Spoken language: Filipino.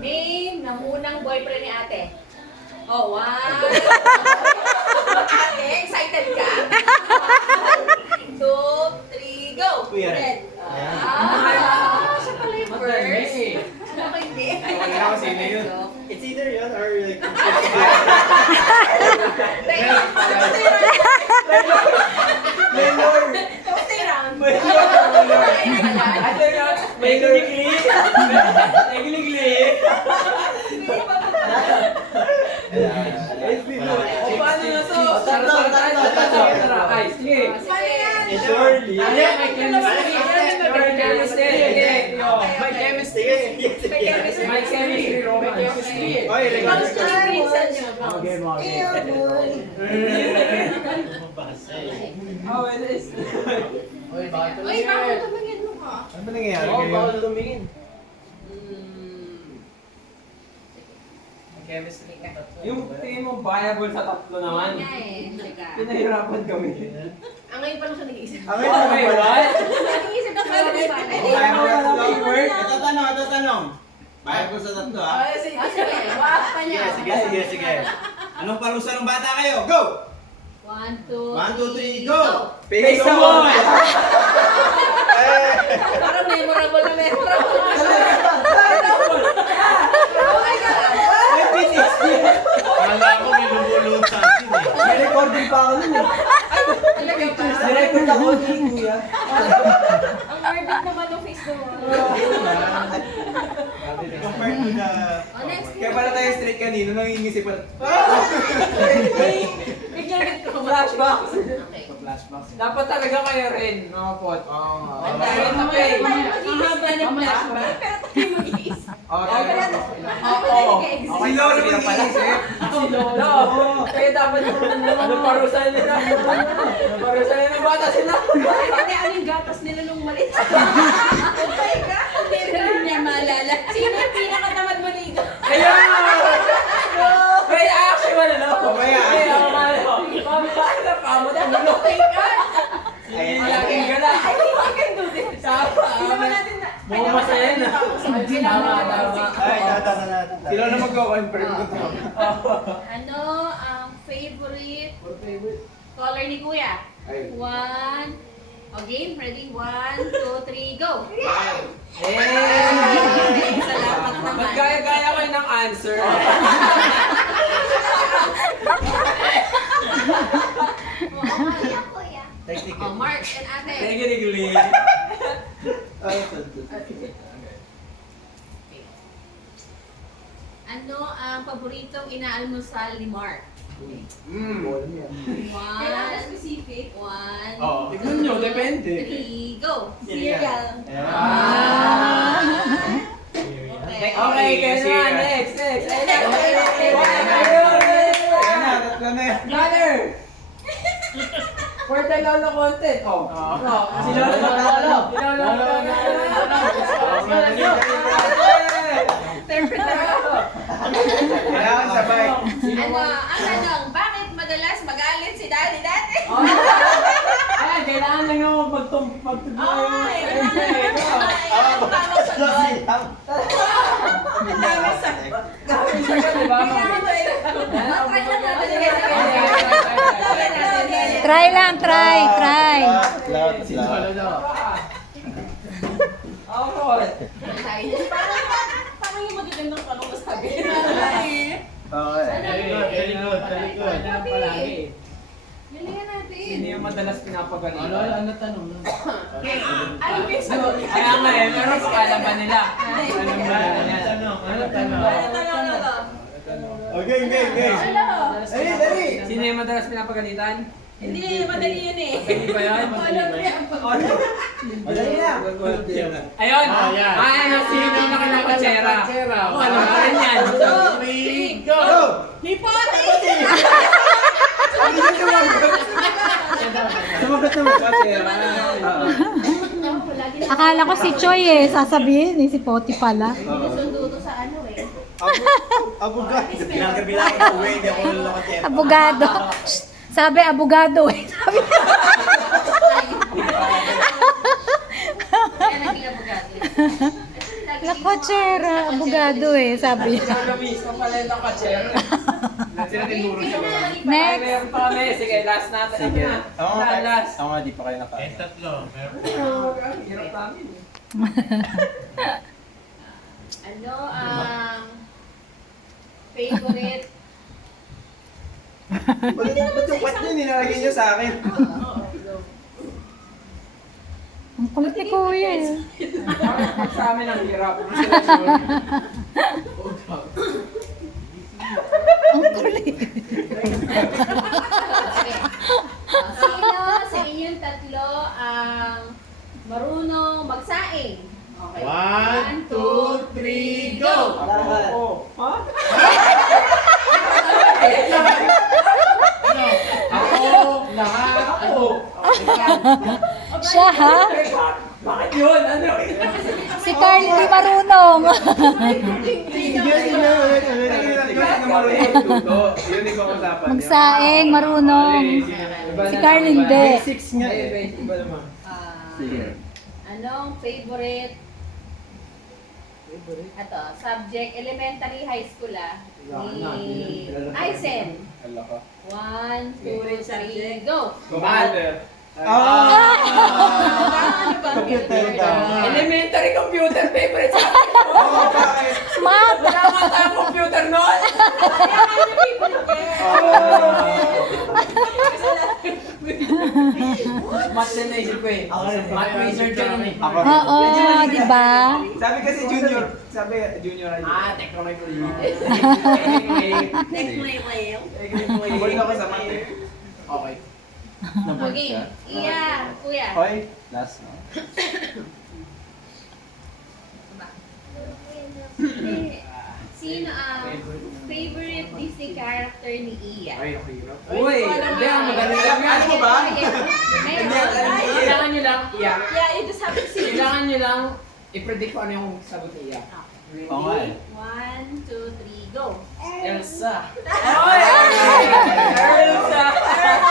Name ng unang boyfriend ni ate. Oh, wow! Ate, excited ka? 1, 2, 3, go! Kuya Red. Red. Siya pala yung first. Ako hindi. Ako sino yun? It's either yun or like... Maylor! Kamusta yung round? Maylor Glee! Maylor Glee! Paano na to? Ay, sige. Surely! May chemistry. May chemistry. May chemistry. May chemistry. May chemistry. Oy, Bounce to yung pinsan niyo. Bounce. Oh, it is. Uy, bakit tumingin mo ka? Ano ba nangyayari Oh, kayo? bawal tumingin. Chemistry ka. Yung tingin mo viable sa tatlo naman. Nga eh. Teka. Pinahirapan kami. Ang ngayon pa lang siya nag-iisip. Ang ito naman pala? Nag-iisip na pala di ba? Ito tanong. Bayad ko sa tatlo ha? Sige. Wak pa niya. Sige. Anong parusa ng bata kayo? Go! 1, 2, 1, 2, 3, go! Face the wall! Parang memorable na memorable. Oh my God! Kala ko may lumulutan yun eh. May recording pa ako nun eh. Talaga ba? Nirecord ako ni Kuya. Ang morbid naman ng face the wall. Compared to the... Oh, next. Kaya pala tayo straight kanino, nangingisip pa. Bigyan rin ko. Flashbacks. Okay. Flashbacks. Dapat talaga kayo rin, mga pot. Oo. Ang dami na kayo. Ang haba ng flashback. Pero tayo mag-iisa. Oo. Si Lolo mag-iisip. Si Lolo. Kaya dapat ano parusahan nila. Parusahan nila ng bata sila. Hindi, ano yung gatas nila nung malit? Oh my God! Hindi rin niya maalala. Sino yung pinakatamad maligo? Ayun! Kaya actually wala no? Mamaya. Kaya wala no? Mamaya na pa mo na Oh my God! Laging gala. I think we can do this. Tama. Hindi naman natin na... Mukhang masaya na. Tama. Ay, tata na. Si Lolo mag-confirm ko to. Ano ang favorite color ni Kuya? 1. Okay, ready? 1, 2, 3, go! Eh! Salamat naman. Magkaya-gaya kayo ng answer. Oh, Mark and ate. Technically. Ano ang paboritong inaalmusal ni Mark? 1, specific. 1, Tignan nyo, depende. 3, go! Cereal. Okay, kaya na. Next. Tatlo na yan. Brother! For the Lolo content. Si Lolo. Kailangan sabay. Ano, ang tanong, bakit madalas magalit si Daddy dati? Ayan, kailangan lang ako magtugma Ang tamang sagot. Ang tamang sagot. Try lang, try. Parang yung magagandang tanong na sabi. Very good. Galingan natin. Hindi yung madalas pinapagalitan. Ano tanong? Ay, may sagot. Kaya nga eh, pero pakala ba nila? Ano tanong? Ano? Okay, game. Dali. Sino yung madalas pinapagalitan? Hindi, madali yun eh. Hindi ba yan? Madali na. Ayun! Ayan. Ano sino yung nakalapatsera? Ako, ano pa rin yan? 2, 3, go! Hipote! Sumagot naman ka, Tera. Akala ko si Choi sasabihin si Poti pala. Sinusundo to sa ano eh. Abogado. Bilang ko uwi, hindi ako luloko, Tera. Abogado. Shh, sabi abogado Sabi Kaya naging abogado. Ito yung lagi La Cochera, abogado eh, sabi. Sila mismo pala yung naka-chair. Sila tinuro siya. Ay, Next. meron pa kami. Sige, last natin. Sige. Ano na? Last. Ako nga, di pa kayo naka. Eh, tatlo. Meron pa. Hirap namin eh. Ano ang favorite? Ba't yung kwat niyo nilalagay niyo sa akin? Ang kulit ni Kuya eh. Bakit sa amin ang hirap? Ano sila sure? Ang kulit. Sino sa inyong tatlo ang marunong magsaing? Okay. 1, 2, 3, go! Oo. Ha? Ako, lahat, ako. Siya ha? Bakit yun? Ano? Si Carl hindi marunong. Yun yung usapan Magsaing, marunong. Si Carl hindi. Basics nga Ay, eh. wait, iba naman. Anong favorite? Ito, subject, elementary, high school ni Aizen. 1, 2, 3, go! Commander. Computer daw. Elementary computer favorite sa akin. Oo, bakit? Math! Wala nga tayong computer noon. Math din naisip ko eh. Math wizard ka nun eh. Ako. Oo, di ba? Sabi kasi junior. Sabi junior ay. Technically. Balik ako sa math eh. Okay. Okay, Iya, Kuya. Hoy, last no? Sino ang favorite Disney character ni Iya? Ay, okay. Uy, hindi ang magaling lang yan. Ano mo ba? Kailangan nyo lang, iya. Yeah, you just have to see. Kailangan nyo lang i-predict kung ano yung sagot ni iya. Oo nga eh. 1, 2, 3, go! Elsa. Oy! Elsa!